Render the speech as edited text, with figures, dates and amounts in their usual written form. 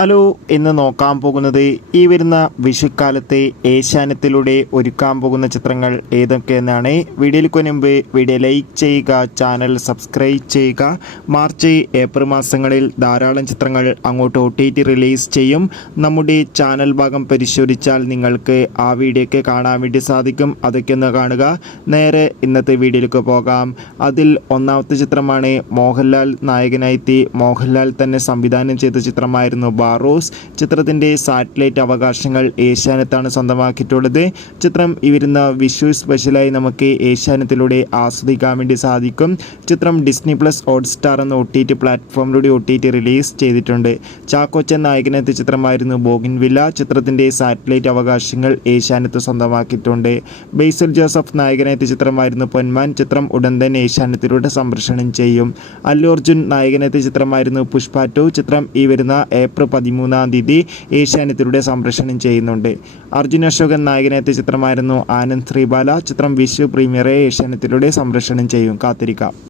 Hello, ഇന്ന് നോക്കാൻ പോകുന്നത് ഈ വരുന്ന വിഷുക്കാലത്തെ ഏഷ്യാനെറ്റിലൂടെ ഒരുക്കാൻ പോകുന്ന ചിത്രങ്ങൾ ഏതൊക്കെയെന്നാണ്. വീഡിയോയ്ക്ക് മുൻപ് വീഡിയോ ലൈക്ക് ചെയ്യുക, ചാനൽ സബ്സ്ക്രൈബ് ചെയ്യുക. മാർച്ച് ഏപ്രിൽ മാസങ്ങളിൽ ധാരാളം ചിത്രങ്ങൾ അങ്ങോട്ട് OTT റിലീസ് ചെയ്യും. നമ്മുടെ ചാനൽ ഭാഗം പരിശോധിച്ചാൽ നിങ്ങൾക്ക് ആ വീഡിയോയ്ക്ക് കാണാൻ വേണ്ടി സാധിക്കും. അതൊക്കെ ഒന്ന് കാണുക. നേരെ ഇന്നത്തെ വീഡിയോയിലേക്ക് പോകാം. അതിൽ ഒന്നാമത്തെ ചിത്രമാണ് മോഹൻലാൽ നായകനായി മോഹൻലാൽ തന്നെ സംവിധാനം ചെയ്ത ചിത്രമായിരുന്നു ബാറോസ്. ചിത്രത്തിൻ്റെ സാറ്റലൈറ്റ് അവകാശങ്ങൾ ഏഷ്യാനെറ്റാണ് സ്വന്തമാക്കിയിട്ടുള്ളത്. ചിത്രം ഈ വരുന്ന വിഷു സ്പെഷ്യലായി നമുക്ക് ഏഷ്യാനെറ്റിലൂടെ ആസ്വദിക്കാൻ വേണ്ടി സാധിക്കും. ചിത്രം ഡിസ്നി പ്ലസ് ഹോട്ട്സ്റ്റാർ എന്ന OTT പ്ലാറ്റ്ഫോമിലൂടെ OTT റിലീസ് ചെയ്തിട്ടുണ്ട്. ചാക്കോച്ചൻ നായകനെത്തിയ ചിത്രമായിരുന്നു ബോഗിൻവില്ല. ചിത്രത്തിൻ്റെ സാറ്റലൈറ്റ് അവകാശങ്ങൾ ഏഷ്യാനെറ്റ് സ്വന്തമാക്കിയിട്ടുണ്ട്. ബേസിൽ ജോസഫ് നായകനെത്തിയ ചിത്രമായിരുന്നു പൊന്മാൻ. ചിത്രം ഉടൻ തന്നെ ഏഷ്യാനെറ്റിലൂടെ സംപ്രേഷണം ചെയ്യും. അല്ലു അർജുൻ നായകനെത്തിയ ചിത്രമായിരുന്നു പുഷ്പ 2. ചിത്രം ഈ വരുന്ന ഏപ്രിൽ 13-ാം തീയതി ഏഷ്യാനെറ്റിലൂടെ സംപ്രേഷണം ചെയ്യുന്നുണ്ട്. അർജുൻ അശോകൻ നായകനെത്തിയ ചിത്രമായിരുന്നു ആനന്ദ് ശ്രീബാല. ചിത്രം വിഷു പ്രീമിയറെ ഏഷ്യാനെറ്റിലൂടെ സംപ്രേഷണം ചെയ്യും. കാത്തിരിക്കാം.